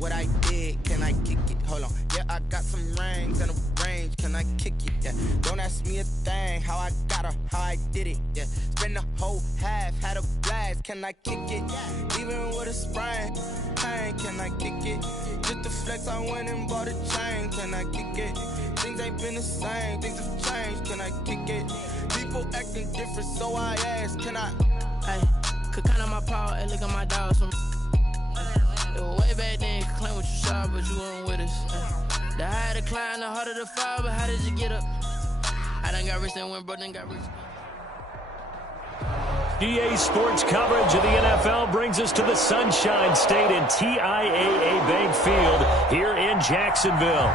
what I did, can I kick it? Hold on, yeah, I got some rings and a range, can I kick it? Yeah, don't ask me a thing, how I got her, how I did it. Yeah, spend the whole half, had a blast, can I kick it? Even with a sprain, pain, can I kick it? Just to flex, I went and bought a chain, can I kick it? Things ain't been the same, things have changed, can I kick it? People acting different, so I ask, can I? Hey, could count on my power, and look at my dogs from. It was way back then, could claim what you saw, but you weren't with us. The higher the climb, the harder the fall, but how did you get up? I done got rich and went, bro, then got rich. EA Sports coverage of the NFL brings us to the Sunshine State and TIAA Bank Field here in Jacksonville.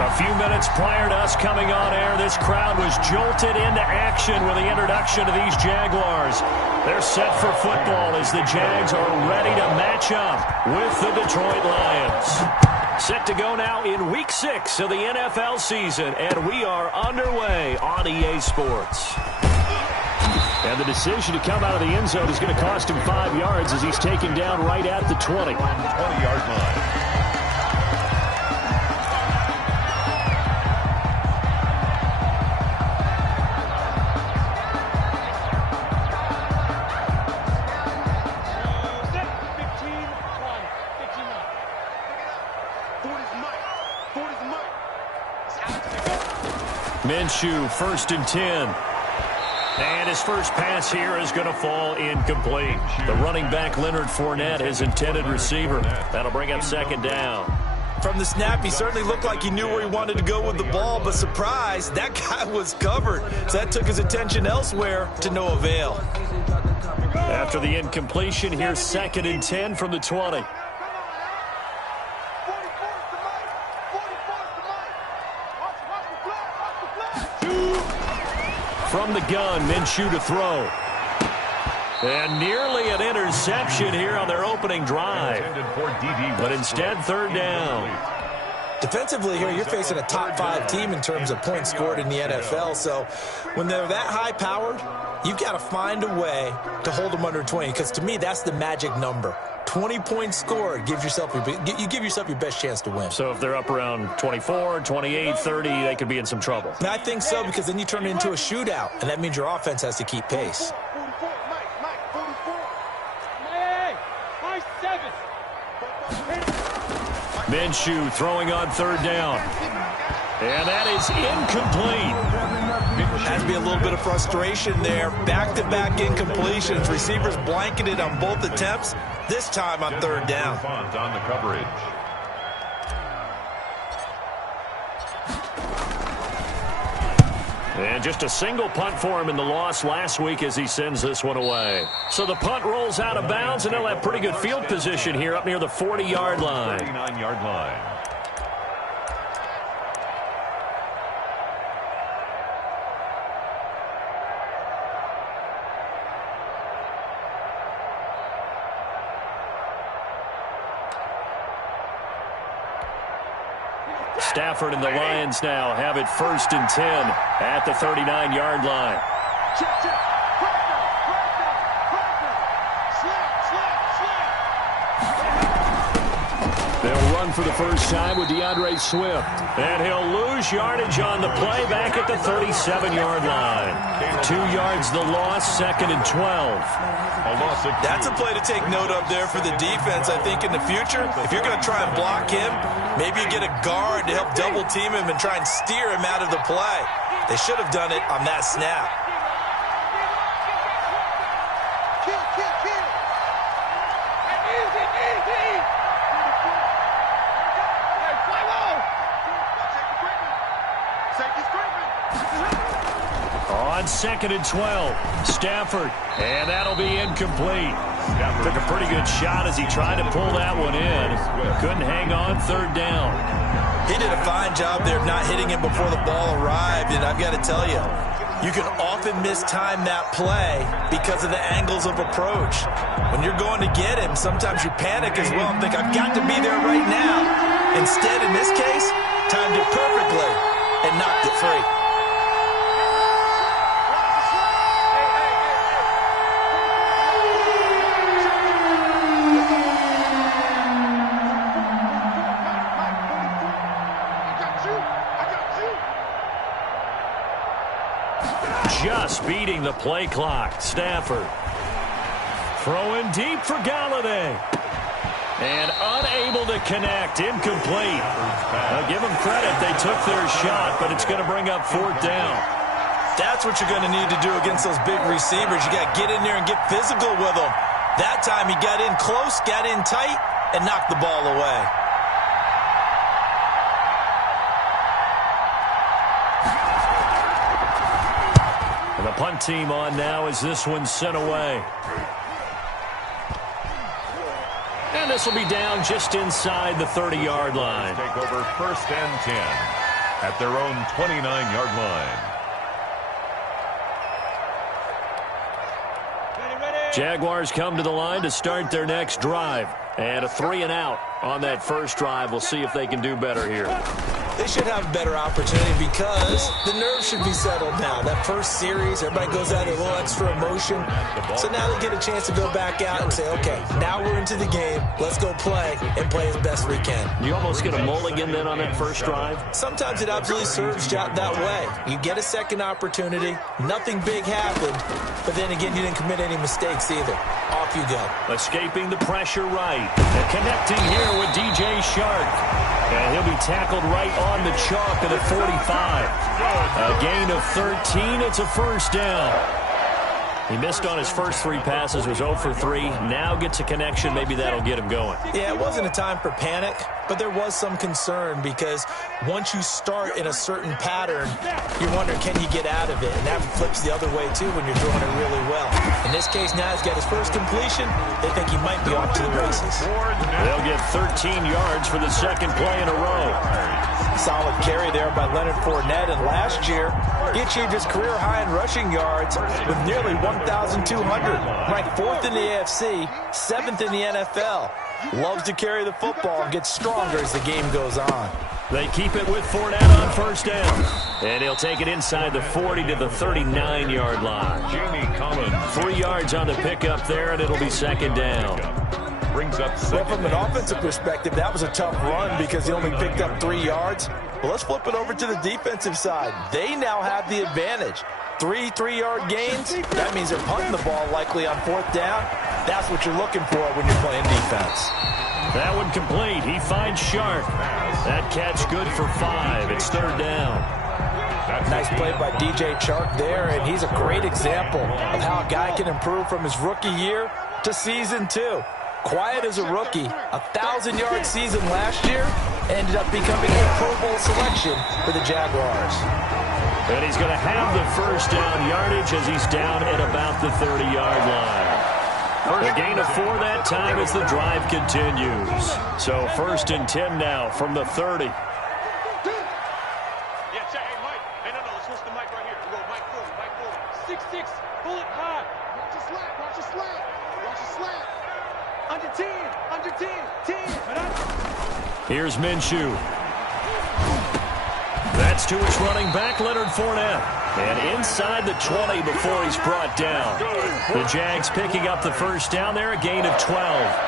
A few minutes prior to us coming on air, this crowd was jolted into action with the introduction of these Jaguars. They're set for football as the Jags are ready to match up with the Detroit Lions. Set to go now in week 6 of the NFL season, and we are underway on EA Sports. And the decision to come out of the end zone is going to cost him 5 yards as he's taken down right at the 20. 20-yard line. Minshew, 1st and 10. And his first pass here is going to fall incomplete. The running back, Leonard Fournette, his intended receiver. That'll bring up 2nd down. From the snap, he certainly looked like he knew where he wanted to go with the ball, but surprise, that guy was covered. So that took his attention elsewhere to no avail. After the incompletion, here's 2nd and 10 from the 20. From the gun, Minshew to throw. And nearly an interception here on their opening drive. But instead, 3rd down. Defensively here, you're facing a top 5 team in terms of points scored in the NFL. So when they're that high-powered, you've got to find a way to hold them under 20. Because to me, that's the magic number. 20 points scored, you give yourself your best chance to win. So if they're up around 24, 28, 30, they could be in some trouble. And I think so, because then you turn it into a shootout, and that means your offense has to keep pace. Minshew throwing on 3rd down. And that is incomplete. Has to be a little bit of frustration there. Back-to-back incompletions. Receivers blanketed on both attempts. This time on 3rd down. On the coverage. And just a single punt for him in the loss last week as he sends this one away. So the punt rolls out of bounds, and they'll have pretty good field position here up near the 40-yard line. 39-yard line. Stafford and the Lions now have it 1st and 10 at the 39-yard line. They'll run for the first time with DeAndre Swift. And he'll lose yardage on the play back at the 37-yard line. 2 yards the loss, 2nd and 12. That's a play to take note of there for the defense. I think in the future, if you're going to try and block him, maybe you get a guard to help double team him and try and steer him out of the play. They should have done it on that snap. On 2nd and 12, Stafford, and that'll be incomplete. Took a pretty good shot as he tried to pull that one in. Couldn't hang on, 3rd down. He did a fine job there of not hitting him before the ball arrived, and I've got to tell you, you can often mistime that play because of the angles of approach. When you're going to get him, sometimes you panic as well and think, I've got to be there right now. Instead, in this case, timed it perfectly and knocked it free. Play clock. Stafford. Throwing deep for Galladay. And unable to connect. Incomplete. Now give them credit. They took their shot, but it's going to bring up 4th down. That's what you're going to need to do against those big receivers. You got to get in there and get physical with them. That time he got in close, got in tight, and knocked the ball away. And the punt team on now as this one's sent away. And this will be down just inside the 30-yard line. Take over 1st and 10 at their own 29-yard line. Jaguars come to the line to start their next drive. And a 3-and-out on that first drive. We'll see if they can do better here. They should have a better opportunity because the nerves should be settled now. That first series, everybody goes out with a little extra emotion. So now they get a chance to go back out and say, okay, now we're into the game. Let's go play and play as best we can. You almost get a mulligan then on that first drive? Sometimes it absolutely serves that way. You get a second opportunity. Nothing big happened. But then again, you didn't commit any mistakes either. Off you go. Escaping the pressure right. And connecting here with DJ Shark. And he'll be tackled right on the chalk at the 45. A gain of 13. It's a 1st down. He missed on his first 3 passes, was 0 for 3. Now gets a connection. Maybe that'll get him going. Yeah, it wasn't a time for panic, but there was some concern because once you start in a certain pattern, you're wondering, can you get out of it? And that flips the other way, too, when you're throwing it really well. In this case, now he's got his first completion. They think he might be off to the races. They'll get 13 yards for the second play in a row. Solid carry there by Leonard Fournette. And last year, he achieved his career high in rushing yards with nearly 1,200. Ranked 4th in the AFC, 7th in the NFL. Loves to carry the football and gets stronger as the game goes on. They keep it with Fournette on 1st down. And he'll take it inside the 40 to the 39-yard line. Jamie Collins. 3 yards on the pickup there, and it'll be 2nd down. Brings up Well, from an offensive perspective, that was a tough run because he only picked up 3 yards. Well, let's flip it over to the defensive side. They now have the advantage. 3 3-yard gains. That means they're punting the ball likely on 4th down. That's what you're looking for when you're playing defense. That one complete. He finds Shark. That catch good for 5. It's 3rd down. Nice play by DJ Chark there, and he's a great example of how a guy can improve from his rookie year to season 2. Quiet as a rookie, 1,000-yard season last year, ended up becoming a Pro Bowl selection for the Jaguars. And he's going to have the 1st down yardage as he's down at about the 30-yard line. A gain of 4 that time as the drive continues. So 1st and 10 now from the 30. Here's Minshew. That's to his running back, Leonard Fournette. And inside the 20 before he's brought down. The Jags picking up the 1st down there, a gain of 12.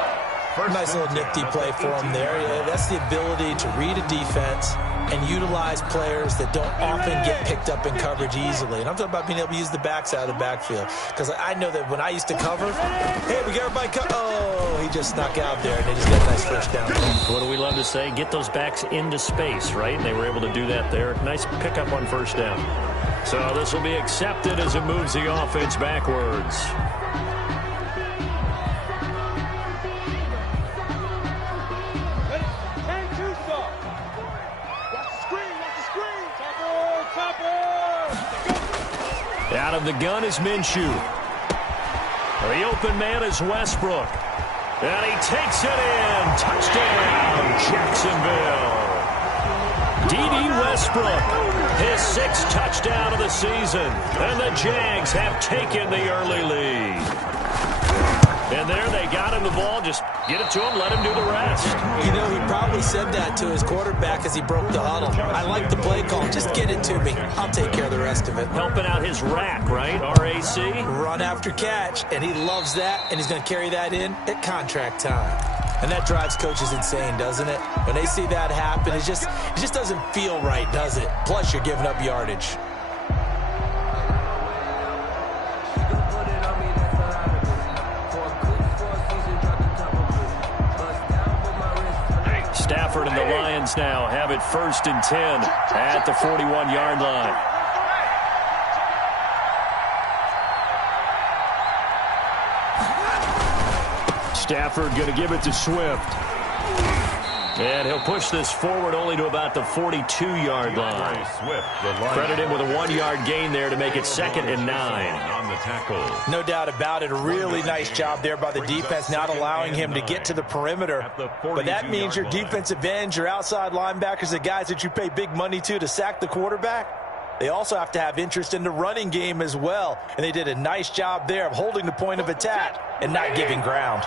Nice little nifty play for him there. Yeah, that's the ability to read a defense and utilize players that don't often get picked up in coverage easily. And I'm talking about being able to use the backside of the backfield. Because I know that when I used to cover, hey, we got everybody oh, he just snuck out there, and they just got a nice 1st down. What do we love to say? Get those backs into space, right? And they were able to do that there. Nice pickup on 1st down. So this will be accepted as it moves the offense backwards. Out of the gun is Minshew. The open man is Westbrook. And he takes it in. Touchdown, Jacksonville. D.D. Westbrook, his 6th touchdown of the season. And the Jags have taken the early lead. And there they got him the ball. Just get it to him, let him do the rest. You know, he probably said that to his quarterback as he broke the huddle. I like the play call. Just get it to me. I'll take care of the rest of it. Helping out his rack, right? R-A-C? Run after catch, and he loves that, and he's going to carry that in at contract time. And that drives coaches insane, doesn't it? When they see that happen, it just doesn't feel right, does it? Plus, you're giving up yardage. Lions now have it 1st and 10 at the 41-yard line. Stafford going to give it to Swift. And he'll push this forward only to about the 42-yard line. Credit him with a 1-yard gain there to make it 2nd and 9. On the tackle. No doubt about it. A really nice job there by the defense, not allowing him to get to the perimeter. But that means your defensive ends, your outside linebackers, the guys that you pay big money to sack the quarterback, they also have to have interest in the running game as well. And they did a nice job there of holding the point of attack and not giving ground.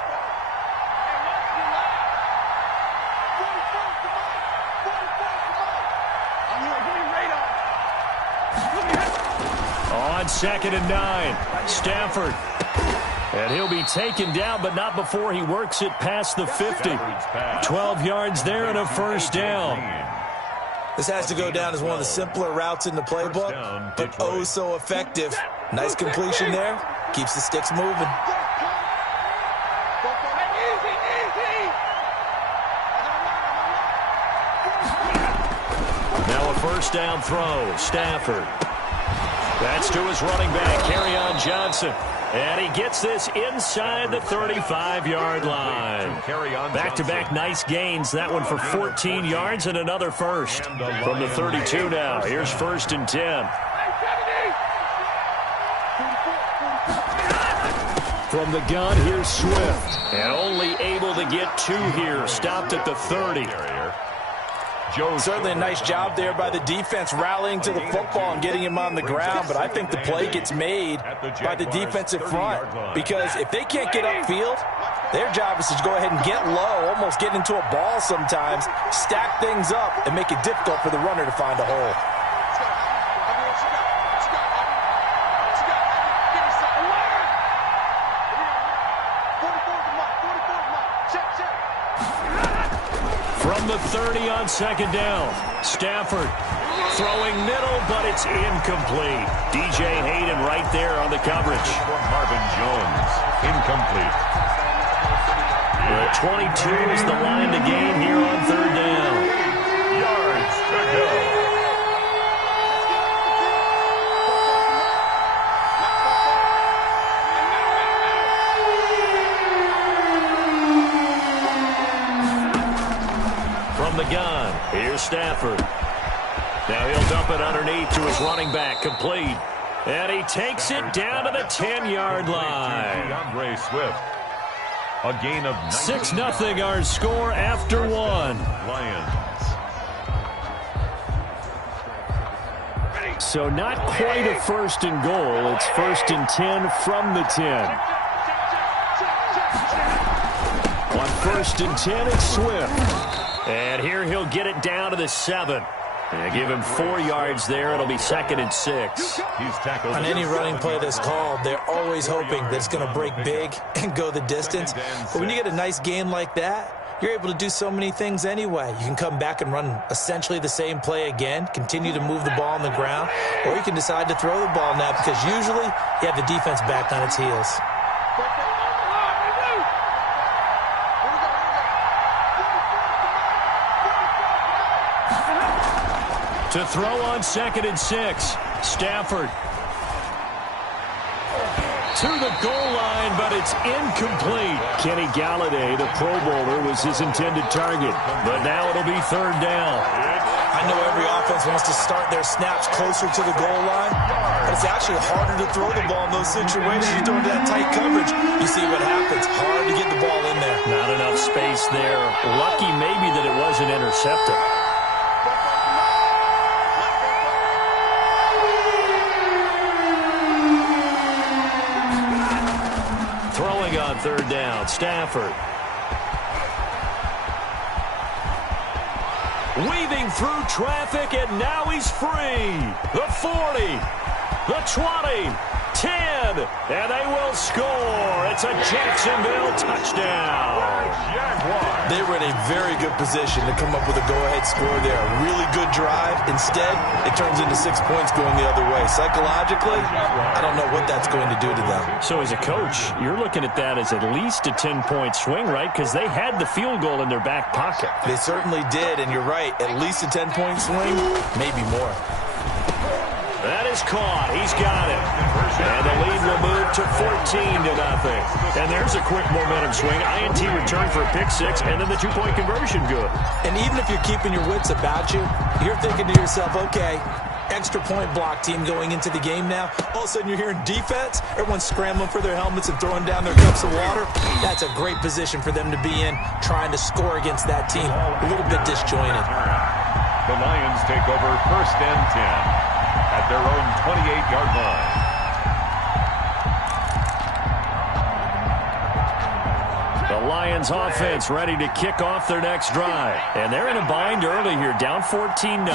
On 2nd and 9, Stafford. And he'll be taken down, but not before he works it past the 50. 12 yards there and a 1st down. This has to go down as one of the simpler routes in the playbook, but oh so effective. Nice completion there. Keeps the sticks moving. Now a 1st down throw. Stafford. That's to his running back, Kerryon Johnson. And he gets this inside the 35-yard line. Back-to-back nice gains. That one for 14 yards and another 1st. From the 32 now. Here's 1st and 10. From the gun, here's Swift. And only able to get 2 here. Stopped at the 30. Certainly a nice job there by the defense rallying to the football and getting him on the ground, but I think the play gets made by the defensive front because if they can't get upfield, their job is to go ahead and get low, almost get into a ball sometimes, stack things up, and make it difficult for the runner to find a hole. From the 30 on 2nd down, Stafford throwing middle, but it's incomplete. DJ Hayden right there on the coverage. Marvin Jones, incomplete. The 22 is the line to gain here on 3rd down. Yards to go. The gun. Here's Stafford. Now he'll dump it underneath to his running back. Complete. And he takes it down to the 10-yard line. DeAndre Swift. A gain of 6-0 our score after 1. Lions. So not quite a 1st and goal. It's 1st and 10 from the 10. On 1st and 10, it's Swift. And here he'll get it down to the 7. And give him 4 yards there. It'll be 2nd and 6. He's tackled. On any running play that's called, they're always hoping that it's going to break big and go the distance. But when you get a nice game like that, you're able to do so many things anyway. You can come back and run essentially the same play again, continue to move the ball on the ground, or you can decide to throw the ball now because usually you have the defense back on its heels. To throw on 2nd and 6. Stafford. To the goal line, but it's incomplete. Kenny Galladay, the Pro Bowler, was his intended target. But now it'll be 3rd down. I know every offense wants to start their snaps closer to the goal line, but it's actually harder to throw the ball in those situations. You throw into that tight coverage, you see what happens. Hard to get the ball in there. Not enough space there. Lucky maybe that it wasn't intercepted. Throwing on 3rd down, Stafford. Weaving through traffic, and now he's free. The 40, the 20, 10, and they will score. It's a Jacksonville touchdown. They were in a very good position to come up with a go-ahead score there. A really good drive. Instead, it turns into 6 points going the other way. Psychologically, I don't know what that's going to do to them. So as a coach, you're looking at that as at least a 10-point swing, right? Because they had the field goal in their back pocket. They certainly did, and you're right. At least a 10-point swing, maybe more. That is caught. He's got it. And the lead will move to 14-0. And there's a quick momentum swing. INT return for a pick six, and then the two-point conversion good. And even if you're keeping your wits about you, you're thinking to yourself, okay, extra point block team going into the game now. All of a sudden you're hearing defense. Everyone's scrambling for their helmets and throwing down their cups of water. That's a great position for them to be in, trying to score against that team. A little bit disjointed. The Lions take over 1st and 10 at their own 28-yard line. The Lions offense ready to kick off their next drive. And they're in a bind early here, down 14-0.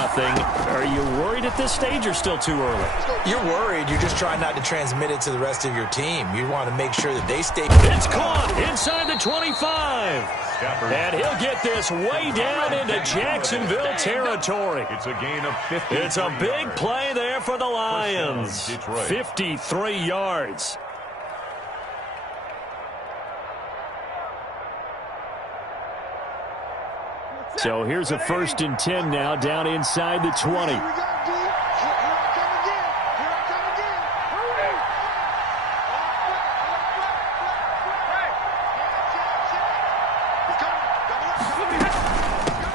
Are you worried at this stage or still too early? You're worried. You're just trying not to transmit it to the rest of your team. You want to make sure that they stay. It's caught inside the 25. And he'll get this way down into Jacksonville territory. It's a gain of 50. It's a big play there for the Lions. 53 yards. So here's a 1st and 10 now, down inside the 20.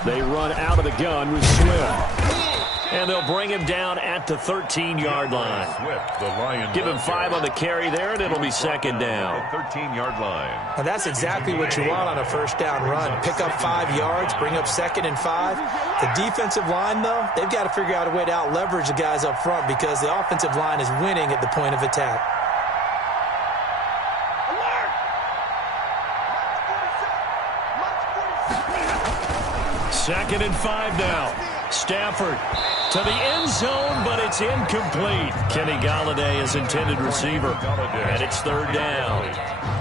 They run out of the gun with Swift. And they'll bring him down at the 13-yard line. Swift, the Lions. Give him 5 on the carry there, and it'll be 2nd down. 13-yard line. And that's exactly what you want on a 1st down run. Pick up 5 yards, bring up 2nd and 5. The defensive line, though, they've got to figure out a way to out-leverage the guys up front because the offensive line is winning at the point of attack. 2nd and 5 now. Stafford to the end zone, but it's incomplete. Kenny Galladay is intended receiver, and it's 3rd down.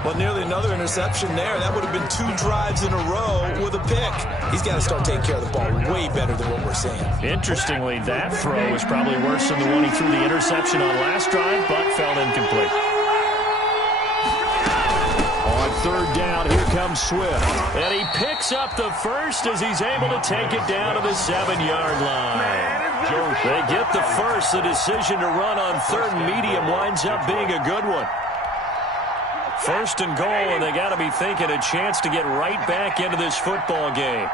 Well, nearly another interception there. That would have been 2 drives in a row with a pick. He's got to start taking care of the ball way better than what we're seeing. Interestingly, that throw was probably worse than the one he threw the interception on last drive, but fell incomplete. On 3rd down, here comes Swift. And he picks up the first as he's able to take it down to the 7-yard line. They get the first. The decision to run on 3rd and medium winds up being a good one. 1st and goal, and they got to be thinking a chance to get right back into this football game.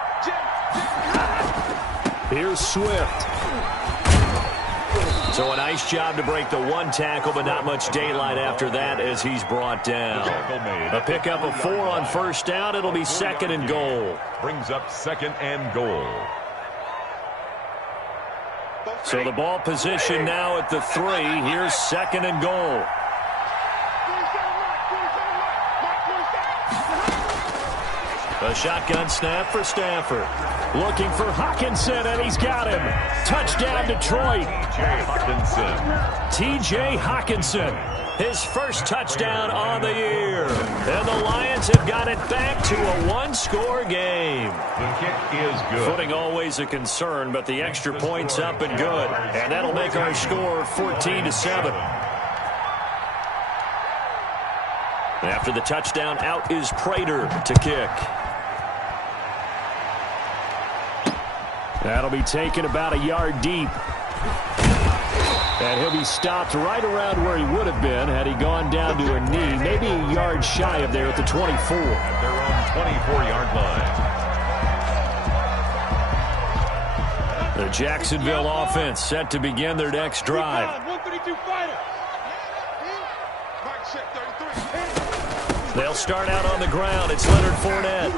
Here's Swift. So a nice job to break the 1 tackle, but not much daylight after that as he's brought down. A pickup of 4 on 1st down. It'll be 2nd and goal. Brings up 2nd and goal. So the ball position now at the 3. Here's 2nd and goal. A shotgun snap for Stafford. Looking for Hockenson, and he's got him. Touchdown, Detroit. T.J. Hockenson, his first touchdown on the year. And the Lions have got it back to a 1-score game. The kick is good. Footing always a concern, but the extra point's up and good. And that'll make our score 14-7. After the touchdown, out is Prater to kick. That'll be taken about a yard deep. And he'll be stopped right around where he would have been had he gone down to a knee, maybe a yard shy of there at the 24. At their own 24-yard line. The Jacksonville offense set to begin their next drive. They'll start out on the ground. It's Leonard Fournette.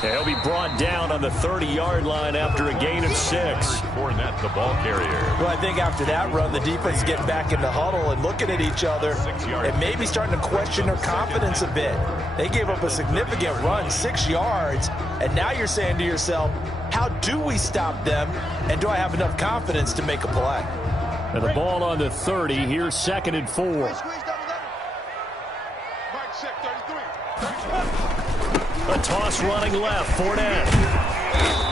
He'll be brought down on the 30-yard line after a gain of 6. Fournette, the ball carrier. Well, I think after that run, the defense is getting back in the huddle and looking at each other and maybe starting to question their confidence a bit. They gave up a significant run, 6 yards, and now you're saying to yourself, how do we stop them, and do I have enough confidence to make a play? And the ball on the 30. Here's 2nd and 4. A toss running left, Fournette.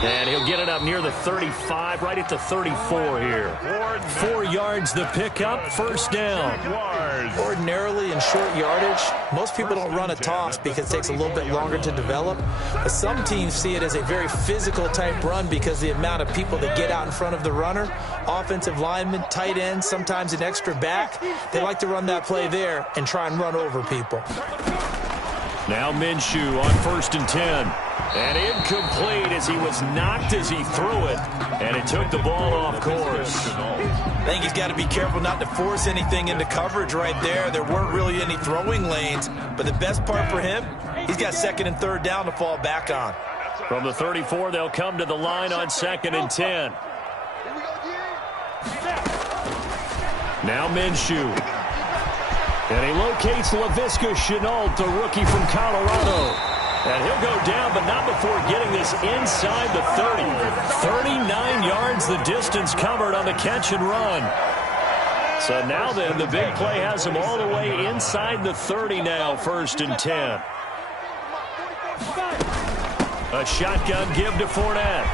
And he'll get it up near the 35, right at the 34 here. 4 yards the pickup, first down. Ordinarily in short yardage, most people don't run a toss because it takes a little bit longer to develop. But some teams see it as a very physical type run because the amount of people that get out in front of the runner, offensive linemen, tight ends, sometimes an extra back, they like to run that play there and try and run over people. Now Minshew on 1st and 10. And incomplete as he was knocked as he threw it. And it took the ball off course. I think he's got to be careful not to force anything into coverage right there. There weren't really any throwing lanes. But the best part for him, he's got 2nd and 3rd down to fall back on. From the 34, they'll come to the line on 2nd and 10. Now Minshew. And he locates Laviska Shenault, the rookie from Colorado. And he'll go down, but not before getting this inside the 30. 39 yards the distance covered on the catch and run. So now then, the big play has him all the way inside the 30 now, 1st and 10. A shotgun give to Fournette.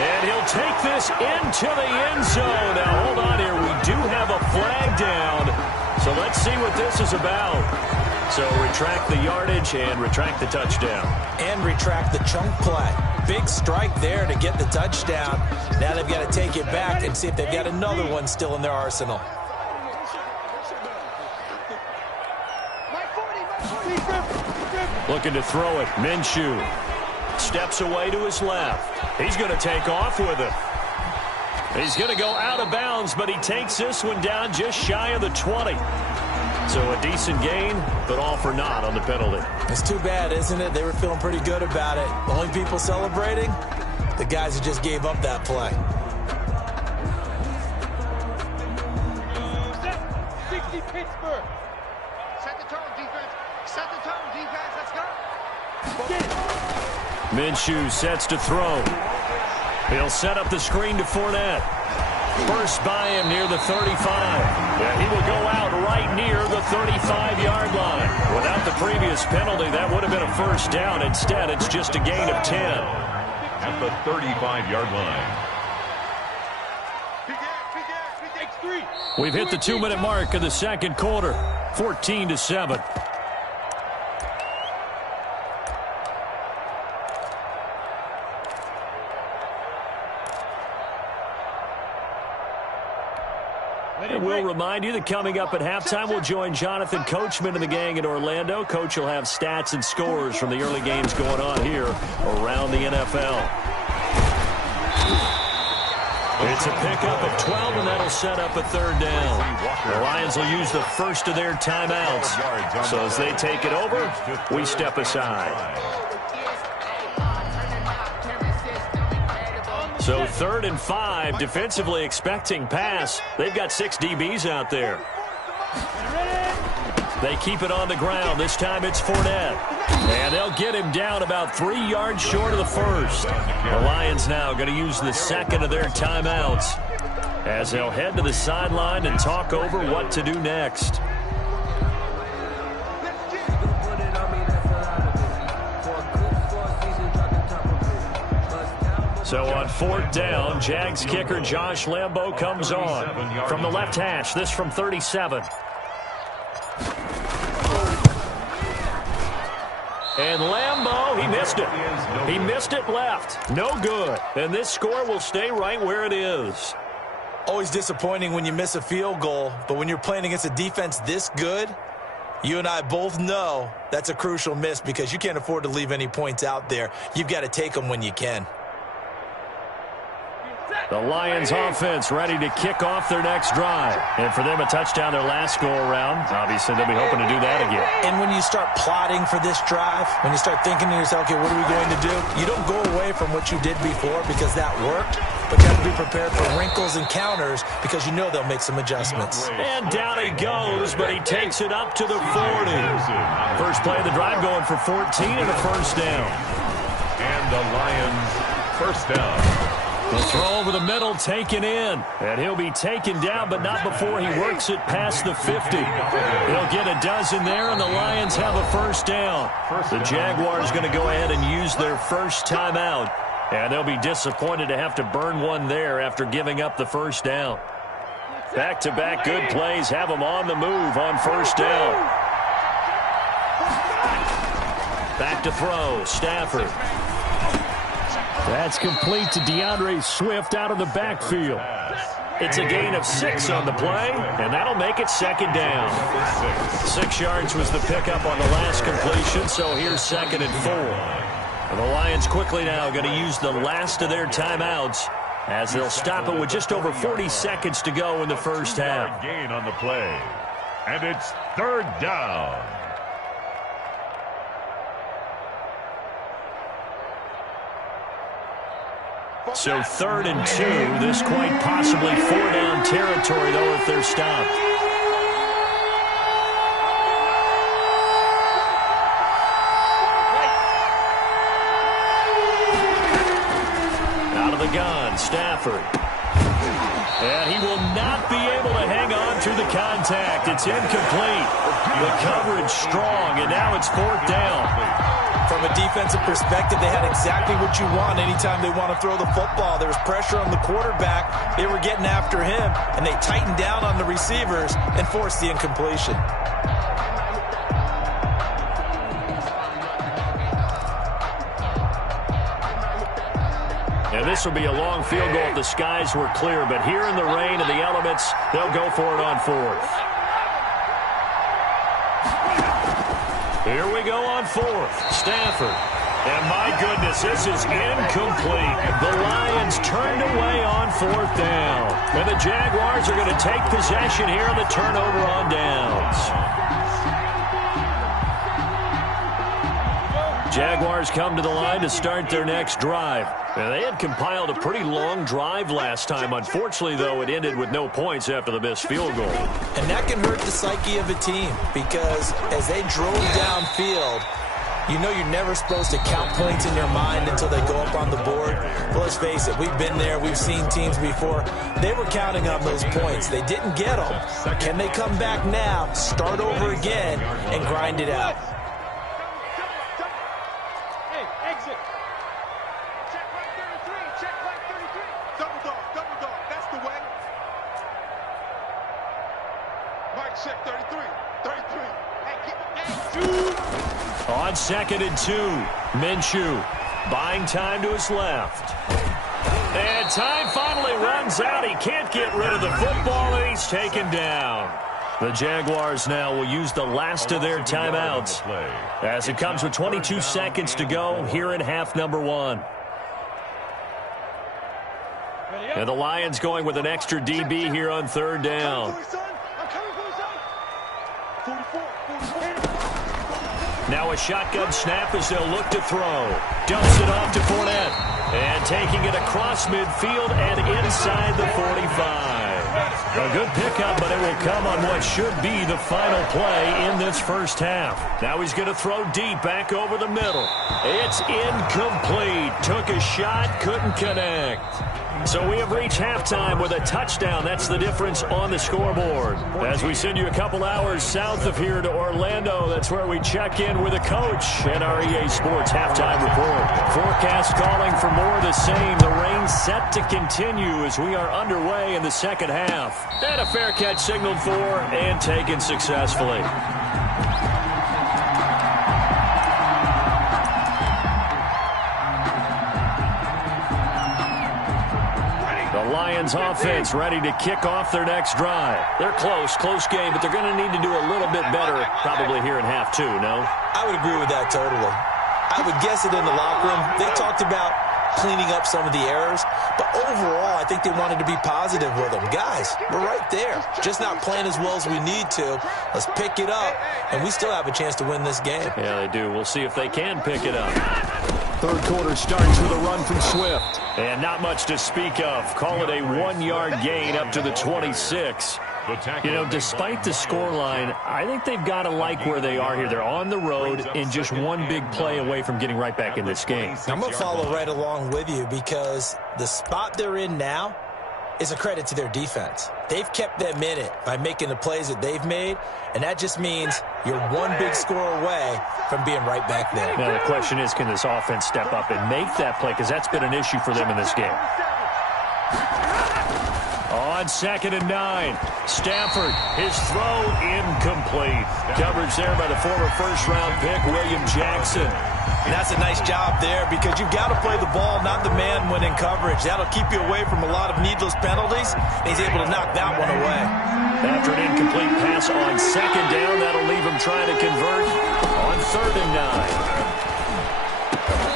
And he'll take this into the end zone. Now, hold on here. We do have a flag down. So let's see what this is about. So retract the yardage and retract the touchdown. And retract the chunk play. Big strike there to get the touchdown. Now they've got to take it back and see if they've got another one still in their arsenal. Looking to throw it. Minshew steps away to his left. He's going to take off with it. He's going to go out of bounds, but he takes this one down just shy of the 20. So a decent gain, but all for naught on the penalty. It's too bad, isn't it? They were feeling pretty good about it. The only people celebrating, the guys who just gave up that play. 60 Pittsburgh. Set the tone, defense. Set the tone, defense. Let's go. Minshew sets to throw. He'll set up the screen to Fournette. First by him near the 35. Yeah, he will go out right near the 35-yard line. Without the previous penalty, that would have been a first down. Instead, it's just a gain of 10. At the 35-yard line. We've hit the 2-minute mark of the second quarter. 14-7. And we'll remind you that coming up at halftime, we'll join Jonathan Coachman and the gang in Orlando. Coach will have stats and scores from the early games going on here around the NFL. It's a pickup of 12, and that'll set up a 3rd down. The Lions will use the first of their timeouts. So as they take it over, we step aside. So 3rd and 5, defensively expecting pass. They've got 6 DBs out there. They keep it on the ground. This time it's Fournette. And they'll get him down about 3 yards short of the first. The Lions now going to use the second of their timeouts as they'll head to the sideline and talk over what to do next. So on 4th down, Jags kicker Josh Lambo comes on from the left hash. This from 37. And Lambo, he missed it. He missed it left. No good. And this score will stay right where it is. Always disappointing when you miss a field goal, but when you're playing against a defense this good, you and I both know that's a crucial miss because you can't afford to leave any points out there. You've got to take them when you can. The Lions offense ready to kick off their next drive. And for them, a touchdown their last go-around. Obviously, they'll be hoping to do that again. And when you start plotting for this drive, when you start thinking to yourself, okay, what are we going to do? You don't go away from what you did before because that worked, but you have to be prepared for wrinkles and counters because you know they'll make some adjustments. And down he goes, but he takes it up to the 40. First play of the drive going for 14 and a first down. And the Lions first down. The throw over the middle taken in. And he'll be taken down, but not before he works it past the 50. He'll get a dozen there, and the Lions have a first down. The Jaguars going to go ahead and use their first timeout. And they'll be disappointed to have to burn one there after giving up the first down. Back-to-back good plays have them on the move on first down. Back to throw, Stafford. That's complete to DeAndre Swift out of the backfield. It's a gain of 6 on the play, and that'll make it second down. 6 yards was the pickup on the last completion, so here's 2nd and 4. And the Lions quickly now going to use the last of their timeouts as they'll stop it with just over 40 seconds to go in the first half. Gain on the play, and it's 3rd down. So 3rd and 2. This quite possibly 4-down territory, though, if they're stopped. Out of the gun, Stafford. And he will not be able to hang on through the contact. It's incomplete. The coverage strong, and now it's 4th down. From a defensive perspective, they had exactly what you want anytime they want to throw the football. There was pressure on the quarterback. They were getting after him, and they tightened down on the receivers and forced the incompletion. And this will be a long field goal if the skies were clear, but here in the rain and the elements, they'll go for it on 4th. Here we go on 4th. Stafford. And my goodness, this is incomplete. The Lions turned away on 4th down. And the Jaguars are going to take possession here on the turnover on downs. Jaguars come to the line to start their next drive. Now, they had compiled a pretty long drive last time. Unfortunately, though, it ended with no points after the missed field goal. And that can hurt the psyche of a team because as they drove downfield, you know you're never supposed to count points in your mind until they go up on the board. But let's face it, we've been there. We've seen teams before. They were counting on those points. They didn't get them. Can they come back now, start over again, and grind it out? On 2nd and 2, Minshew buying time to his left. And time finally runs out. He can't get rid of the football, and he's taken down. The Jaguars now will use the last of their timeouts as it comes with 22 seconds to go here in half number 1. And the Lions going with an extra DB here on 3rd down. Now a shotgun snap as they'll look to throw. Dumps it off to Fournette. And taking it across midfield and inside the 45. A good pickup, but it will come on what should be the final play in this first half. Now he's going to throw deep back over the middle. It's incomplete. Took a shot, couldn't connect. So we have reached halftime with a touchdown. That's the difference on the scoreboard. As we send you a couple hours south of here to Orlando, that's where we check in with a coach at our EA Sports Halftime Report. Forecast calling for more of the same. The rain set to continue as we are underway in the second half. And a fair catch signaled for and taken successfully. Lions offense ready to kick off their next drive. They're close game, but they're going to need to do a little bit better probably here in half 2, no? I would agree with that totally. I would guess it in the locker room. They talked about cleaning up some of the errors, but overall, I think they wanted to be positive with them. Guys, we're right there. Just not playing as well as we need to. Let's pick it up, and we still have a chance to win this game. Yeah, they do. We'll see if they can pick it up. Third quarter starts with a run from Swift. And not much to speak of. Call it a 1-yard gain up to the 26. You know, despite the scoreline, I think they've got to like where they are here. They're on the road and just one big play away from getting right back in this game. I'm going to follow right along with you because the spot they're in now is a credit to their defense. They've kept them in it by making the plays that they've made, and that just means you're one big score away from being right back there. Now, the question is, can this offense step up and make that play? Because that's been an issue for them in this game. On 2nd and 9, Stafford, his throw incomplete. Coverage there by the former first-round pick, William Jackson. And that's a nice job there because you've got to play the ball, not the man when in coverage. That'll keep you away from a lot of needless penalties. And he's able to knock that one away. After an incomplete pass on 2nd down, that'll leave him trying to convert on 3rd and 9.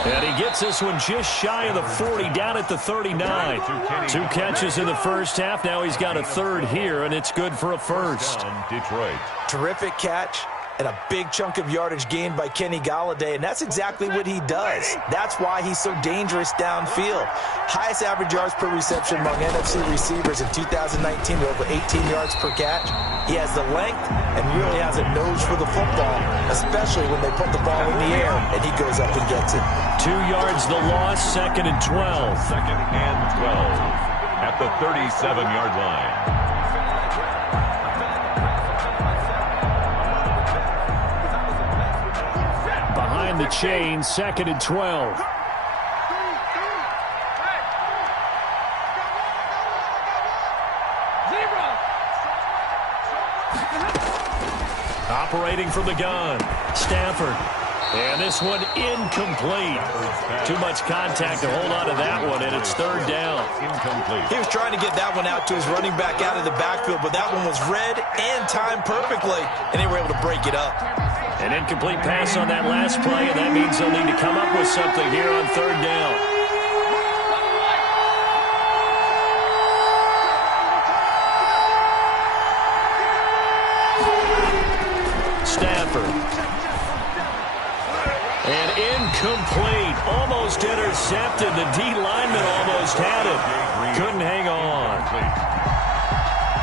And he gets this one just shy of the 40, down at the 39. 2 catches in the first half. Now he's got a 3rd here, and it's good for a first. Detroit. Terrific catch and a big chunk of yardage gained by Kenny Golladay, and that's exactly what he does. That's why he's so dangerous downfield. Highest average yards per reception among NFC receivers in 2019 with over 18 yards per catch. He has the length and really has a nose for the football, especially when they put the ball in the air and he goes up and gets it. 2 yards the loss, 2nd and 12. 2nd and 12 at the 37-yard line. Behind the chain, 2nd and 12. Operating from the gun, Stafford. And this one incomplete. Too much contact to hold on to that one, and it's 3rd down. Incomplete. He was trying to get that one out to his running back out of the backfield, but that one was read and timed perfectly, and they were able to break it up. An incomplete pass on that last play, and that means they'll need to come up with something here on 3rd down. Stafford. And incomplete. Almost intercepted. The D lineman almost had it. Couldn't hang on.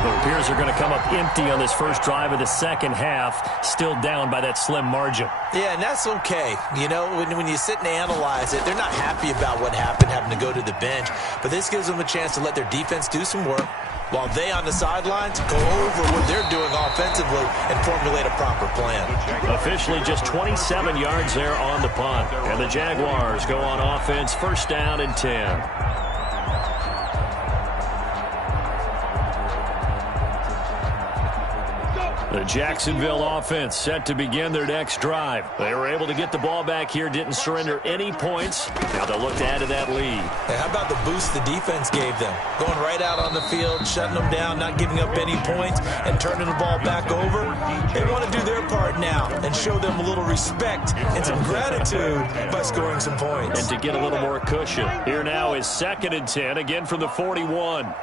It appears they're going to come up empty on this first drive of the second half. Still down by that slim margin. Yeah, and that's okay. You know, when you sit and analyze it, they're not happy about what happened, having to go to the bench. But this gives them a chance to let their defense do some work while they on the sidelines go over what they're doing offensively and formulate a proper plan. Officially just 27 yards there on the punt. And the Jaguars go on offense, 1st down and 10. The Jacksonville offense set to begin their next drive. They were able to get the ball back here, didn't surrender any points. Now they'll look to add to that lead. Hey, how about the boost the defense gave them? Going right out on the field, shutting them down, not giving up any points, and turning the ball back over. They want to do their part now and show them a little respect and some gratitude by scoring some points. And to get a little more cushion. Here now is 2nd and 10, again from the 41.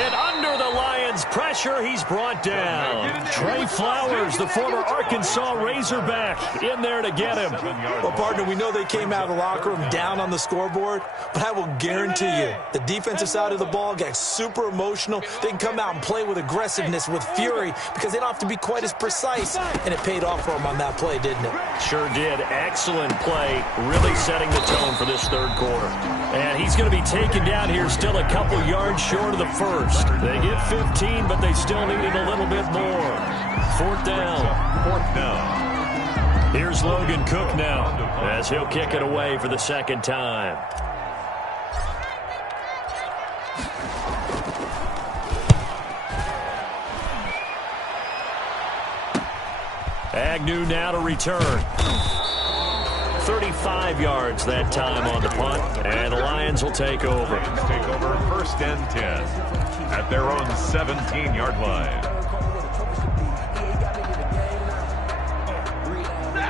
And under the Lions' pressure, he's brought down. Trey Flowers, the former Arkansas Razorback, in there to get him. Well, partner, we know they came out of the locker room down on the scoreboard, but I will guarantee you the defensive side of the ball got super emotional. They can come out and play with aggressiveness, with fury, because they don't have to be quite as precise, and it paid off for them on that play, didn't it? Sure did. Excellent play, really setting the tone for this 3rd quarter. And he's going to be taken down here still a couple yards short of the first. They get 15, but they still needed a little bit more. 4th down. 4th down. Here's Logan Cook now as he'll kick it away for the 2nd time. Agnew now to return. 35 yards that time on the punt, and the Lions will take over. Take over 1st and 10 at their own 17-yard line.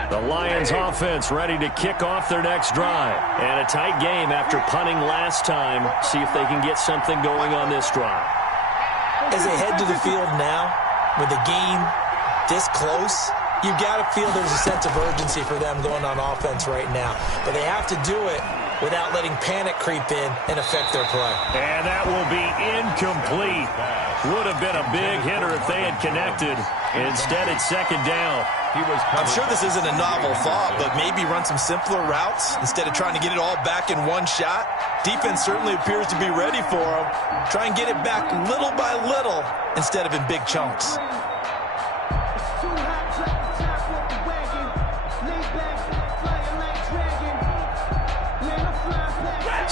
The Lions offense ready to kick off their next drive. And a tight game after punting last time. See if they can get something going on this drive. As they head to the field now, with the game this close, you got to feel there's a sense of urgency for them going on offense right now. But they have to do it without letting panic creep in and affect their play. And that will be incomplete. Would have been a big hitter if they had connected. Instead, it's second down. I'm sure this isn't a novel thought, but maybe run some simpler routes instead of trying to get it all back in one shot. Defense certainly appears to be ready for them. Try and get it back little by little instead of in big chunks.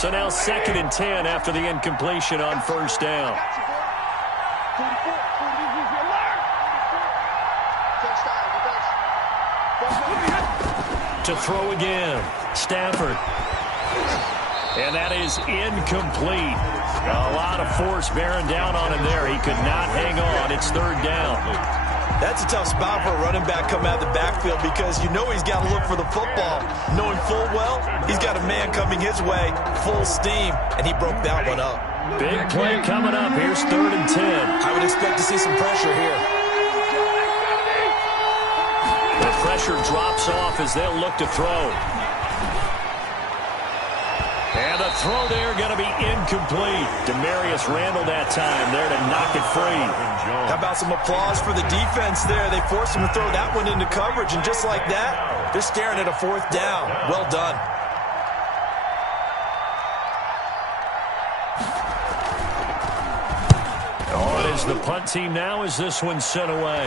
So now 2nd and 10 after the incompletion on first down. To throw again, Stafford. And that is incomplete. A lot of force bearing down on him there. He could not hang on. It's 3rd down. That's a tough spot for a running back coming out of the backfield because you know he's got to look for the football. Knowing full well, he's got a man coming his way, full steam, and he broke that one up. Big play coming up. Here's 3rd and 10. I would expect to see some pressure here. The pressure drops off as they'll look to throw. And the throw there going to be incomplete. Demarius Randall that time there to knock it free. How about some applause for the defense there? They forced him to throw that one into coverage, and just like that, they're staring at a 4th down. Well done. On is the punt team now as this one's sent away.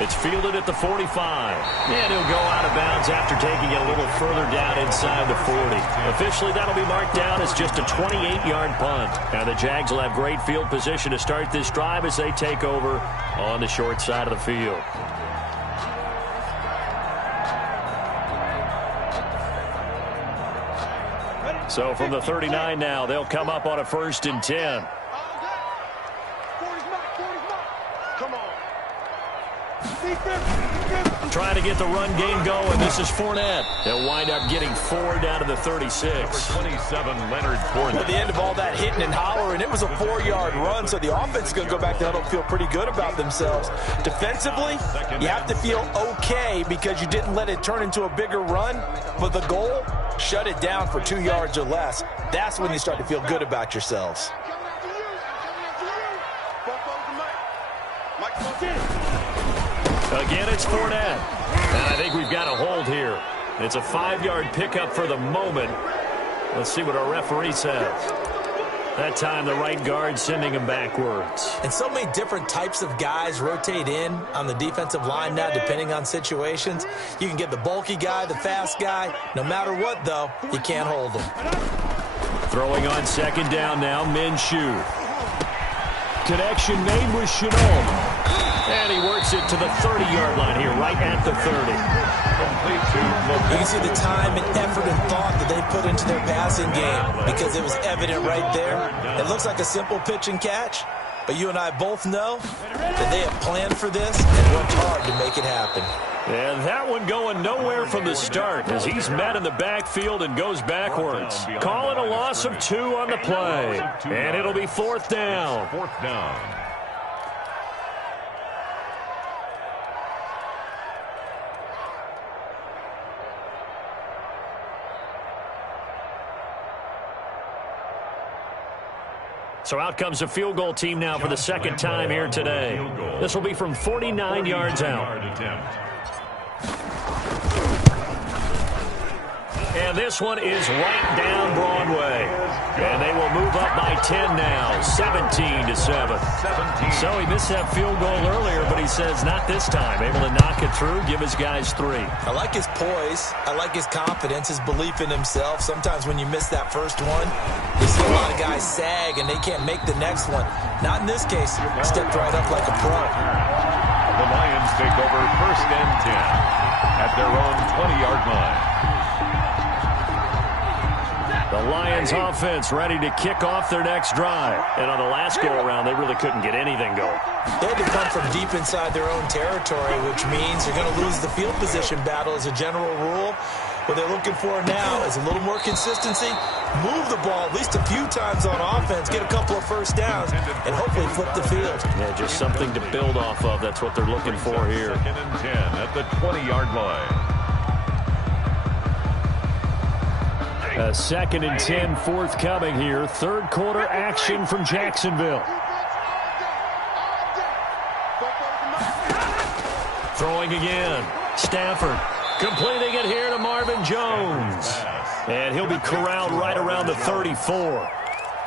It's fielded at the 45. And he'll go out of bounds after taking it a little further down inside the 40. Officially, that'll be marked down as just a 28-yard punt. Now the Jags will have great field position to start this drive as they take over on the short side of the field. So from the 39 now, they'll come up on a 1st and 10. Trying to get the run game going. This is Fournette. They'll wind up getting 4 down to the 36. Number 27, Leonard Fournette. At the end of all that hitting and hollering, it was a 4-yard run, so the offense is going to go back to huddle and feel pretty good about themselves. Defensively, you have to feel okay because you didn't let it turn into a bigger run, but the goal, shut it down for 2 yards or less. That's when you start to feel good about yourselves. Again, it's Fournette. And I think we've got a hold here. It's a 5-yard pickup for the moment. Let's see what our referee says. That time, the right guard sending him backwards. And so many different types of guys rotate in on the defensive line now, depending on situations. You can get the bulky guy, the fast guy. No matter what, though, you can't hold them. Throwing on 2nd down now, Minshew. Connection made with Chenault. And he works it to the 30-yard line here, right at the 30. You can see the time and effort and thought that they put into their passing game because it was evident right there. It looks like a simple pitch and catch, but you and I both know that they have planned for this and worked hard to make it happen. And that one going nowhere from the start as he's met in the backfield and goes backwards. Call it a loss of 2 on the play. And it'll be 4th down. 4th down. So out comes a field goal team now for the 2nd time here today. This will be from 49 yards out. And this one is right down Broadway. And they will move up by 10 now, 17-7. So he missed that field goal earlier, but he says not this time. Able to knock it through, give his guys 3. I like his poise. I like his confidence, his belief in himself. Sometimes when you miss that first one, you see a lot of guys sag and they can't make the next one. Not in this case. Stepped right up like a pro. The Lions take over 1st and 10 at their own 20-yard line. The Lions offense ready to kick off their next drive. And on the last go-around, they really couldn't get anything going. They had to come from deep inside their own territory, which means you're going to lose the field position battle as a general rule. What they're looking for now is a little more consistency, move the ball at least a few times on offense, get a couple of 1st downs, and hopefully flip the field. Yeah, just something to build off of. That's what they're looking for here. 2nd and 10 at the 20-yard line. A 2nd and 10 forthcoming here. Third quarter action from Jacksonville. Throwing again. Stafford completing it here to Marvin Jones. And he'll be corralled right around the 34.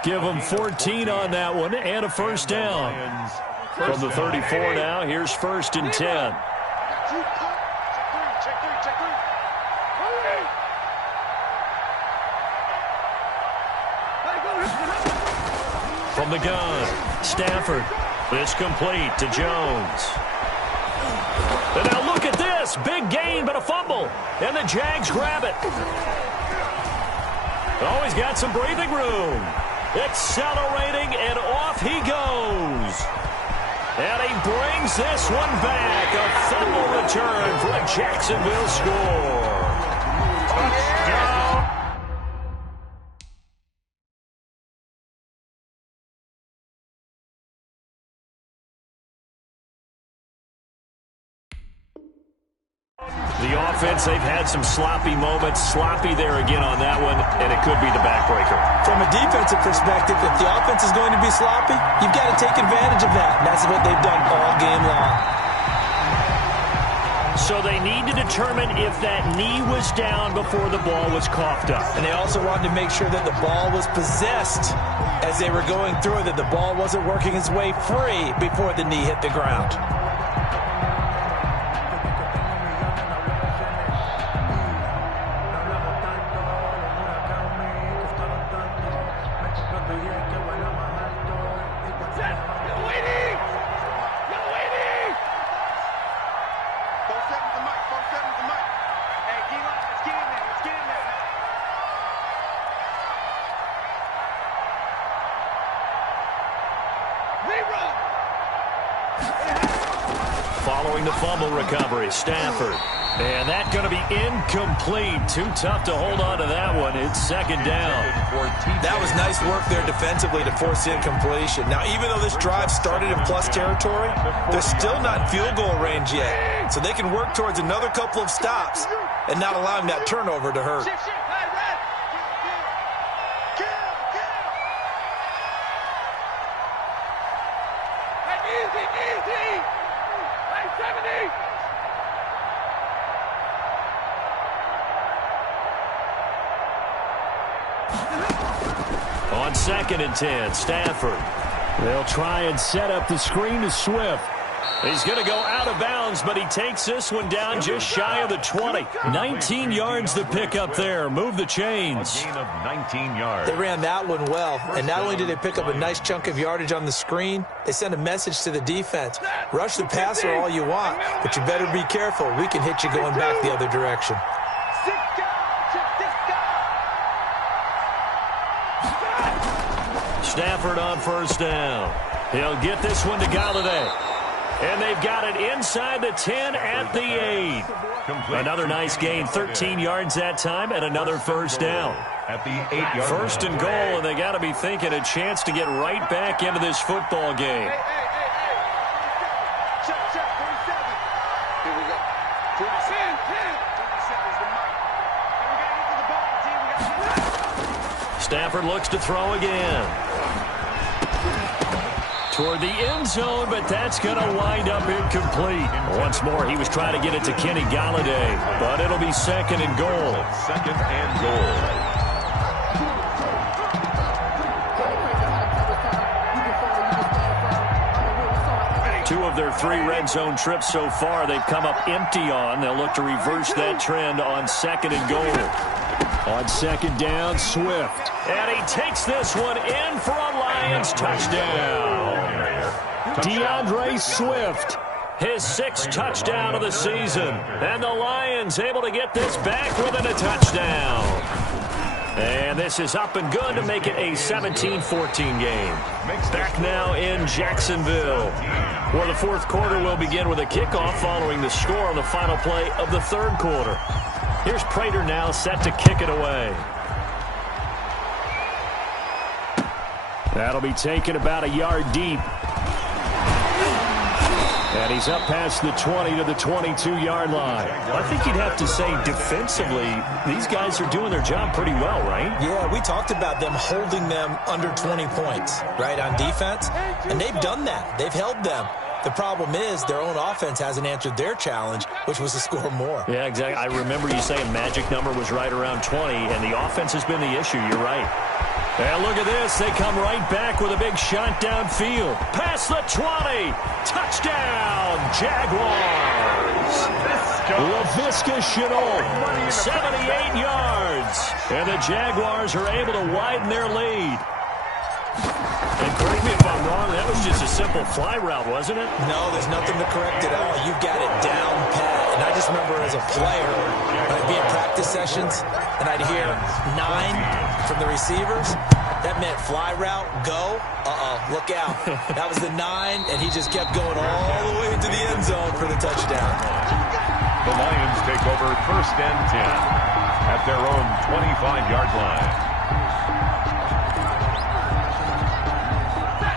Give him 14 on that one and a first down. From the 34 now, here's 1st and 10. From the gun, Stafford. This complete to Jones. And now look at this. Big gain, but a fumble. And the Jags grab it. Oh, he's got some breathing room. Accelerating, and off he goes. And he brings this one back. A fumble return for a Jacksonville score. Touchdown. The offense, they've had some sloppy moments. Sloppy there again on that one, and it could be the backbreaker. From a defensive perspective, if the offense is going to be sloppy, you've got to take advantage of that. That's what they've done all game long. So they need to determine if that knee was down before the ball was coughed up. And they also wanted to make sure that the ball was possessed as they were going through it, that the ball wasn't working its way free before the knee hit the ground. Following the fumble recovery, Stafford. And that's going to be incomplete. Too tough to hold on to that one. It's 2nd down. That was nice work there defensively to force incompletion. Now, even though this drive started in plus territory, they're still not in field goal range yet. So they can work towards another couple of stops and not allowing that turnover to hurt. On 2nd and 10, Stafford. They'll try and set up the screen to Swift. He's going to go out of bounds, but he takes this one down just shy of the 20. 19 yards to pick up there. Move the chains. A gain of 19 yards. They ran that one well, and not only did they pick up a nice chunk of yardage on the screen, they sent a message to the defense. Rush the passer all you want, but you better be careful. We can hit you going back the other direction. Stafford on 1st down. He'll get this one to Galladay. And they've got it inside the 10 at the 8. Another nice gain, 13 yards that time, and another 1st down. At the 8-yard 1st and goal, and they got to be thinking a chance to get right back into this football game. Stafford looks to throw again. Toward the end zone, but that's going to wind up incomplete. Once more, he was trying to get it to Kenny Galladay, but it'll be 2nd and goal. 2nd and goal. Two of their 3 red zone trips so far, they've come up empty on. They'll look to reverse that trend on 2nd and goal. On 2nd down, Swift. And he takes this one in for a Lions touchdown. DeAndre Swift, his 6th touchdown of the season. And the Lions able to get this back within a touchdown. And this is up and good to make it a 17-14 game. Back now in Jacksonville, where the 4th quarter will begin with a kickoff following the score on the final play of the 3rd quarter. Here's Prater now set to kick it away. That'll be taken about a yard deep. And he's up past the 20 to the 22-yard line. I think you'd have to say defensively, these guys are doing their job pretty well, right? Yeah, we talked about them holding them under 20 points, right, on defense. And they've done that. They've held them. The problem is their own offense hasn't answered their challenge, which was to score more. Yeah, exactly. I remember you saying magic number was right around 20, and the offense has been the issue. You're right. And look at this. They come right back with a big shot downfield. Past the 20. Touchdown, Jaguars. LaVisca Chenault, 78 yards. And the Jaguars are able to widen their lead. And correct me if I'm wrong, that was just a simple fly route, wasn't it? No, there's nothing to correct at all. You've got it down pat. And I just remember as a player, I'd be in practice sessions, and I'd hear 9 from the receivers. That meant fly route, go, look out. That was the 9, and he just kept going all the way into the end zone for the touchdown. The Lions take over 1st and 10 at their own 25-yard line.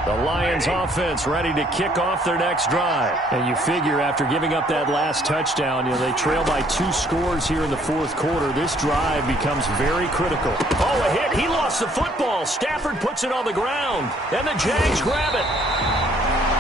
The Lions offense ready to kick off their next drive. And you figure after giving up that last touchdown, they trail by 2 scores here in the 4th quarter. This drive becomes very critical. Oh, a hit. He lost the football. Stafford puts it on the ground. And the Jags grab it.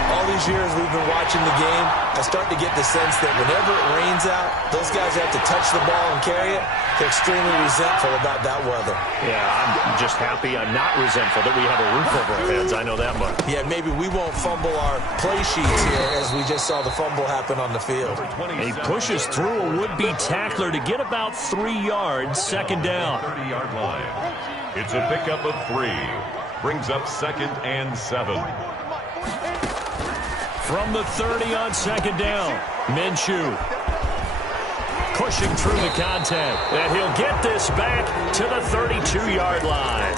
All these years we've been watching the game, I start to get the sense that whenever it rains out, those guys have to touch the ball and carry it. They're extremely resentful about that weather. Yeah, I'm just happy I'm not resentful that we have a roof over our heads. I know that much. Yeah, maybe we won't fumble our play sheets here as we just saw the fumble happen on the field. He pushes through a would-be tackler to get about 3 yards, 2nd down. 30-yard line. It's a pickup of 3. Brings up 2nd and 7. From the 30 on 2nd down, Minshew pushing through the contact, and he'll get this back to the 32-yard line.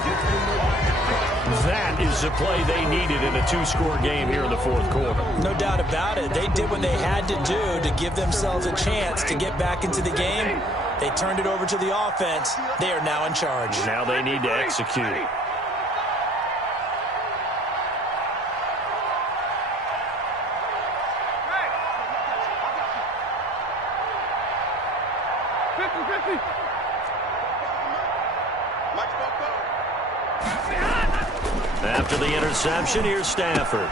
That is the play they needed in a 2-score game here in the 4th quarter. No doubt about it. They did what they had to do to give themselves a chance to get back into the game. They turned it over to the offense. They are now in charge. Now they need to execute. After the interception, here's Stafford.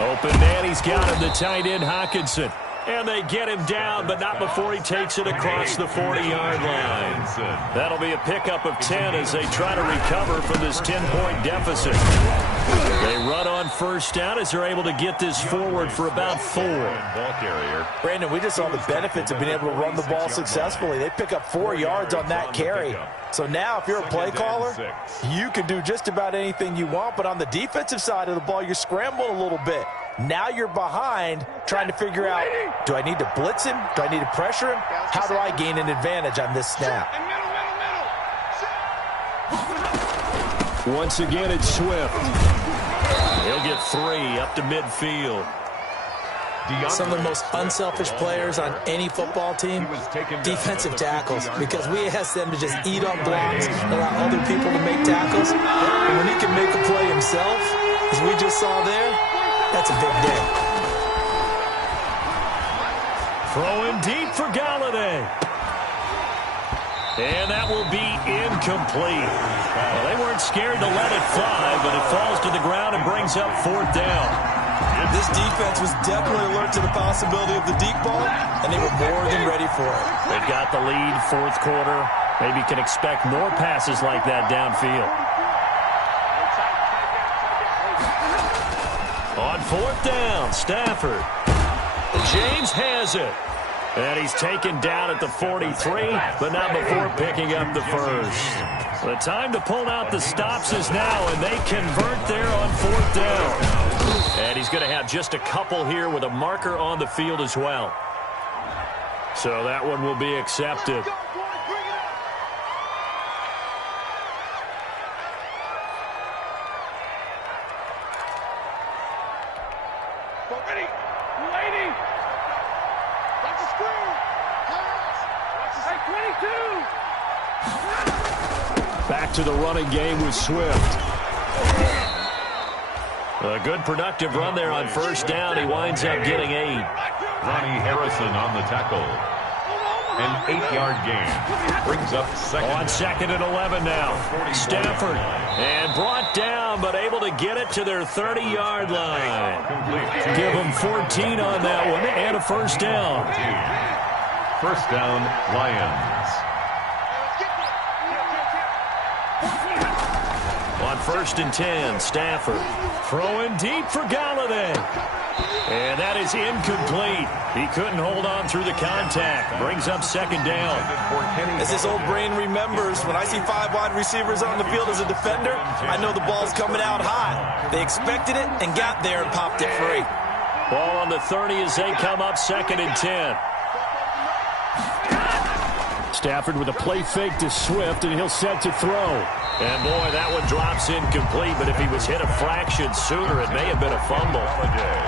Open man, he's got him, the tight end Hockenson. And they get him down, but not before he takes it across the 40-yard line. That'll be a pickup of 10 as they try to recover from this 10-point deficit. They run on 1st down as they're able to get this forward for about 4. Brandon, we just saw the benefits of being able to run the ball successfully. They pick up 4 yards on that carry. So now if you're a play caller, you can do just about anything you want. But on the defensive side of the ball, you're scrambling a little bit. Now you're behind trying to figure out, do I need to blitz him? Do I need to pressure him? How do I gain an advantage on this snap? Once again, it's Swift. He'll get 3 up to midfield. Some of the most unselfish players on any football team, defensive tackles, because we ask them to just eat up blocks, allow other people to make tackles. And when he can make a play himself, as we just saw there, that's a big day. Throwing deep for Galladay. And that will be incomplete. Well, they weren't scared to let it fly, but it falls to the ground and brings up 4th down. This defense was definitely alert to the possibility of the deep ball, and they were more than ready for it. They've got the lead, 4th quarter. Maybe can expect more passes like that downfield. On 4th down, Stafford. James has it. And he's taken down at the 43, but not before picking up the 1st. The time to pull out the stops is now, and they convert there on 4th down. And he's going to have just a couple here with a marker on the field as well. So that one will be accepted. Back to the running game with Swift. A good productive run there on first down. He winds up getting 8. Ronnie Harrison on the tackle. An 8-yard gain. Brings up second. On second and 11 now. Stafford. And brought down, but able to get it to their 30-yard line. Give them 14 on that one and a first down. First down, Lions. On first and 10, Stafford. Throwing deep for Galladay. And that is incomplete. He couldn't hold on through the contact. Brings up second down. As this old brain remembers, when I see 5 wide receivers on the field as a defender, I know the ball's coming out hot. They expected it and got there and popped it free. Ball on the 30 as they come up second and 10. Stafford with a play fake to Swift, and he'll set to throw. And, boy, that one drops incomplete, but if he was hit a fraction sooner, it may have been a fumble.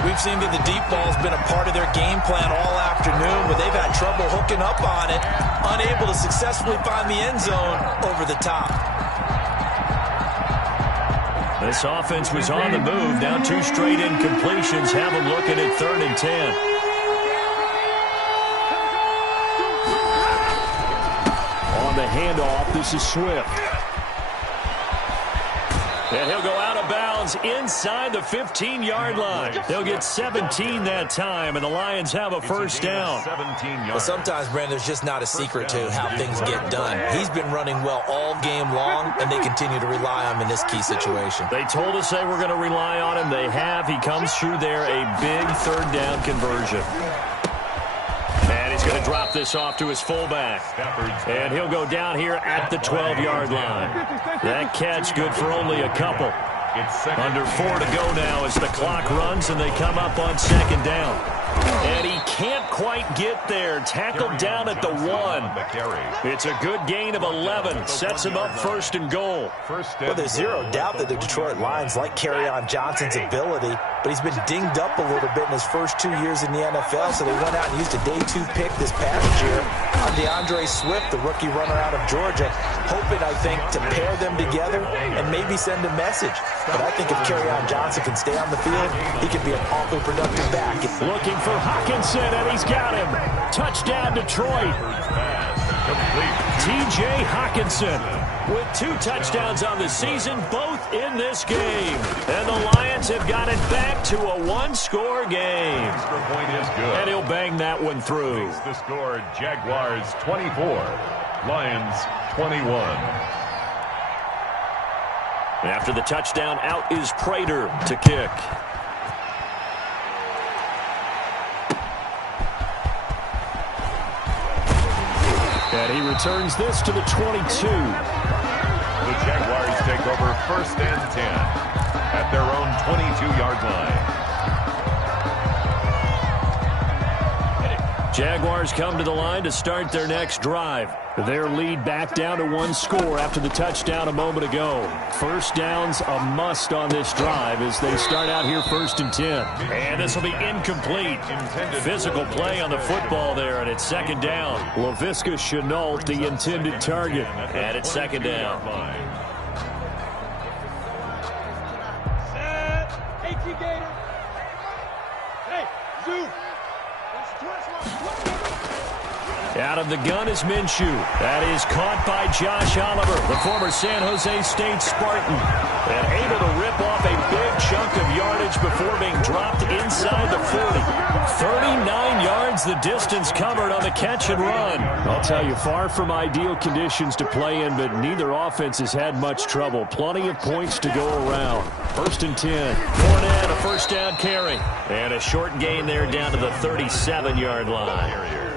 We've seen that the deep ball's been a part of their game plan all afternoon, but they've had trouble hooking up on it, unable to successfully find the end zone over the top. This offense was on the move. Now 2 straight incompletions have them looking at third and 10. On the handoff, this is Swift. And he'll go out of bounds inside the 15-yard line. They'll get 17 that time, and the Lions have a first down. Well, sometimes, Brandon, there's just not a secret to how things get done. He's been running well all game long, and they continue to rely on him in this key situation. They told us they were going to rely on him. They have. He comes through there, a big third down conversion. And he's going to drop this off to his fullback. And he'll go down here at the 12-yard line. That catch good for only a couple. Under 4 to go now as the clock runs and they come up on second down. And he can't quite get there. Tackled down at the 1. It's a good gain of 11. Sets him up first and goal. Well, there's zero doubt that the Detroit Lions like Kerryon Johnson's ability, but he's been dinged up a little bit in his first 2 years in the NFL, so they went out and used a day 2 pick this past year on DeAndre Swift, the rookie runner out of Georgia, hoping, I think, to pair them together and maybe send a message. But I think if Kerryon Johnson can stay on the field, he could be an awfully productive back. Looking for Hockenson, and he's got him. Touchdown, Detroit. T.J. Hockenson with 2 touchdowns on the season, both in this game. And the Lions have got it back to a 1-score game. Extra point is good. And he'll bang that one through. Makes the score Jaguars 24, Lions 21. After the touchdown, out is Prater to kick. And he returns this to the 22. The Jaguars take over first and 10 at their own 22-yard line. Jaguars come to the line to start their next drive. Their lead back down to 1 score after the touchdown a moment ago. First down's a must on this drive as they start out here first and 10. And this will be incomplete. Physical play on the football there, and it's second down. Laviska Shenault, the intended target. And it's second down. Out of the gun is Minshew. That is caught by Josh Oliver, the former San Jose State Spartan. And able to rip off a big chunk of yardage before being dropped inside the 40. 39 yards the distance covered on the catch and run. I'll tell you, far from ideal conditions to play in, but neither offense has had much trouble. Plenty of points to go around. First and 10. Fournette, a first down carry. And a short gain there down to the 37-yard line.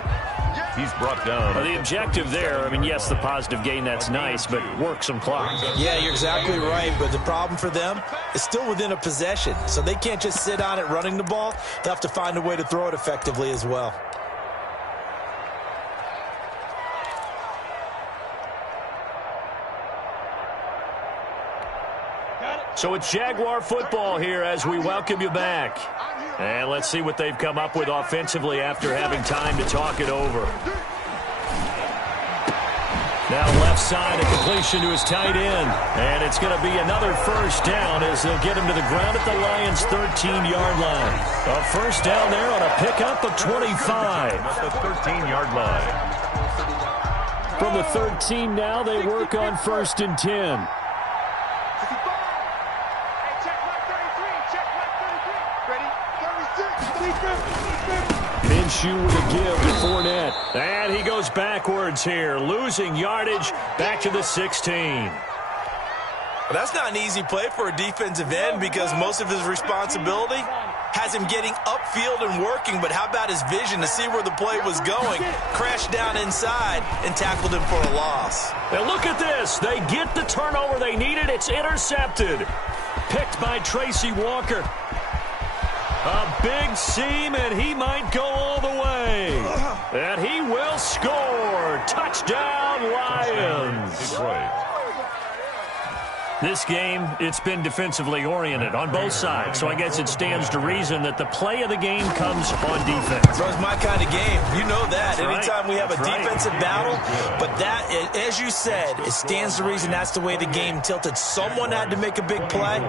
He's brought down. Well, the objective there, I mean, yes, the positive gain, that's nice, but work some clock. Yeah, you're exactly right, but the problem for them is still within a possession, so they can't just sit on it running the ball. They'll have to find a way to throw it effectively as well. So it's Jaguar football here as we welcome you back. And let's see what they've come up with offensively after having time to talk it over. Now left side, a completion to his tight end. And it's going to be another first down as they'll get him to the ground at the Lions' 13-yard line. A first down there on a pickup of 25. At the 13-yard line. From the 13 now, they work on 1st and 10. Minshew with a give to Fournette. And he goes backwards here, losing yardage back to the 16. Well, that's not an easy play for a defensive end because most of his responsibility has him getting upfield and working, but how about his vision to see where the play was going? Crashed down inside and tackled him for a loss. And look at this. They get the turnover they needed. It's intercepted. Picked by Tracy Walker. A big seam, and he might go all the way. And he will score. Touchdown, Lions. Detroit. This game, it's been defensively oriented on both sides, so I guess it stands to reason that the play of the game comes on defense. Bro, it's my kind of game. You know that. That's Anytime right. we have a That's defensive right. battle, but that, as you said, it stands to reason that's the way the game tilted. Someone had to make a big play,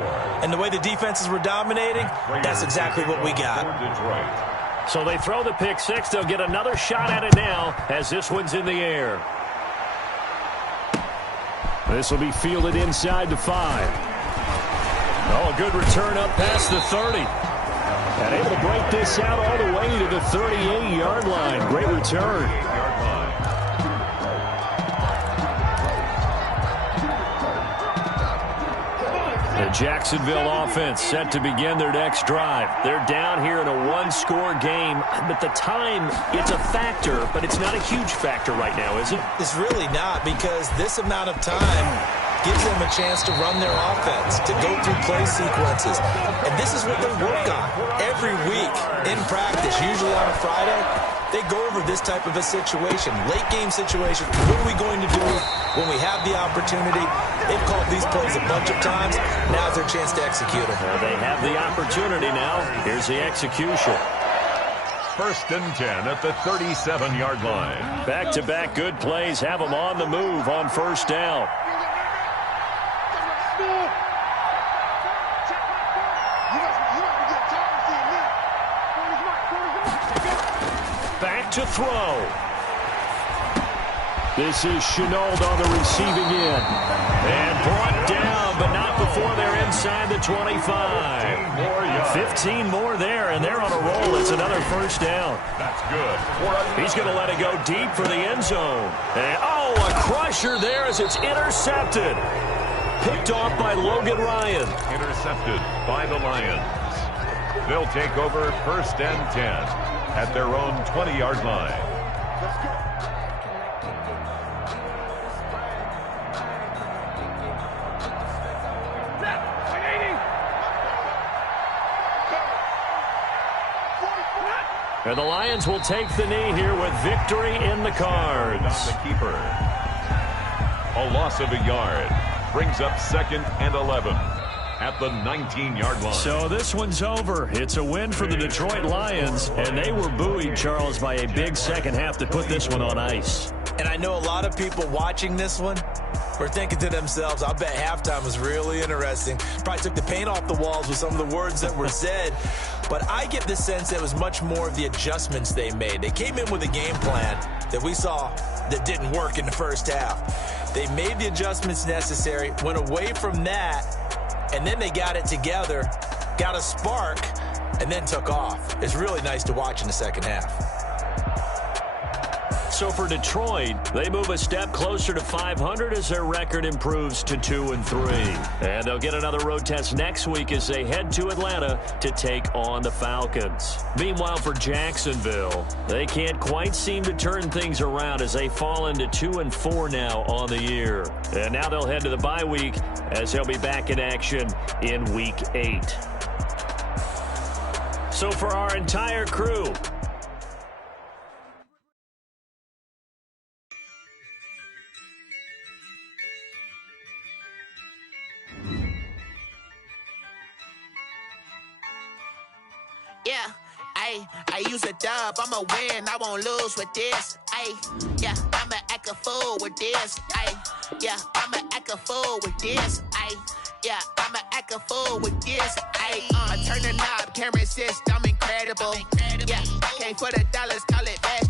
and the way the defenses were dominating, that's exactly what we got. Detroit. So they throw the pick six. They'll get another shot at it now as this one's in the air. This will be fielded inside the 5. Oh, a good return up past the 30. And able to break this out all the way to the 38-yard line. Great return. The Jacksonville offense set to begin their next drive. They're down here in a one-score game, but the time, it's a factor, but it's not a huge factor right now, is it? It's really not, because this amount of time gives them a chance to run their offense, to go through play sequences. And this is what they work on every week in practice, usually on a Friday. They go over this type of a situation, late-game situation. What are we going to do when we have the opportunity? They've called these plays a bunch of times. Now's their chance to execute them. They have the opportunity now. Here's the execution. 1st and 10 at the 37-yard line. Back-to-back good plays have them on the move on first down. Back to throw. This is Chenault on the receiving end. And brought down, but not before they're inside the 25. 15 more there, and they're on a roll. It's another first down. That's good. He's going to let it go deep for the end zone. And, oh, a crusher there as it's intercepted. Picked off by Logan Ryan. Intercepted by the Lions. They'll take over 1st and 10 at their own 20-yard line. And the Lions will take the knee here with victory in the cards. The keeper. A loss of a yard brings up 2nd and 11 at the 19-yard line. So this one's over. It's a win for the Detroit Lions, and they were buoyed, Charles, by a big second half to put this one on ice. And I know a lot of people watching this one were thinking to themselves, I bet halftime was really interesting. Probably took the paint off the walls with some of the words that were said. But I get the sense that it was much more of the adjustments they made. They came in with a game plan that we saw that didn't work in the first half. They made the adjustments necessary, went away from that, and then they got it together, got a spark, and then took off. It's really nice to watch in the second half. So for Detroit, they move a step closer to 500 as their record improves to 2-3. And they'll get another road test next week as they head to Atlanta to take on the Falcons. Meanwhile, for Jacksonville, they can't quite seem to turn things around as they fall into 2-4 now on the year. And now they'll head to the bye week as they'll be back in action in week 8. So for our entire crew, yeah, I use a dub, I'ma win, I won't lose with this. ayy. Yeah, I'ma act a fool with this, ayy. Yeah, I'ma act a fool with this, ayy. Yeah, I'ma act a fool with this, ayy. I turn the knob, camera assist, I'm incredible. Yeah, came for the dollars, call it bad